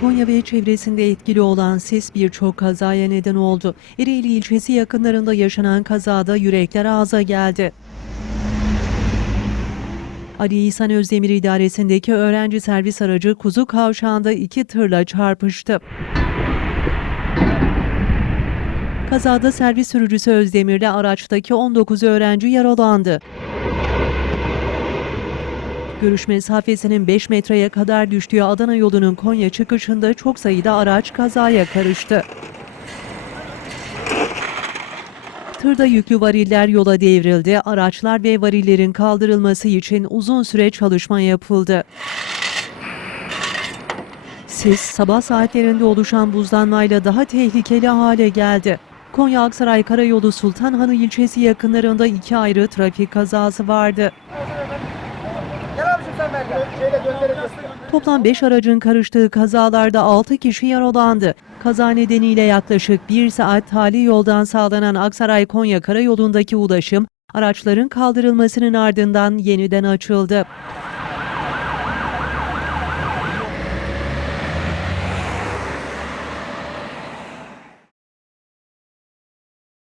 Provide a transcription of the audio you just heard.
Konya ve çevresinde etkili olan sis birçok kazaya neden oldu. Ereğli ilçesi yakınlarında yaşanan kazada yürekler ağza geldi. Ali İhsan Özdemir idaresindeki öğrenci servis aracı Kuzu Kavşağı'nda iki tırla çarpıştı. Kazada servis sürücüsü Özdemir'le araçtaki 19 öğrenci yaralandı. Görüş mesafesinin 5 metreye kadar düştüğü Adana yolunun Konya çıkışında çok sayıda araç kazaya karıştı. Tırda yüklü variller yola devrildi. Araçlar ve varillerin kaldırılması için uzun süre çalışma yapıldı. Sis sabah saatlerinde oluşan buzlanmayla daha tehlikeli hale geldi. Konya Aksaray Karayolu Sultanhanı ilçesi yakınlarında iki ayrı trafik kazası vardı. Gel Toplam 5 aracın karıştığı kazalarda 6 kişi yaralandı. Kaza nedeniyle yaklaşık 1 saat tali yoldan sağlanan Aksaray-Konya karayolundaki ulaşım araçların kaldırılmasının ardından yeniden açıldı.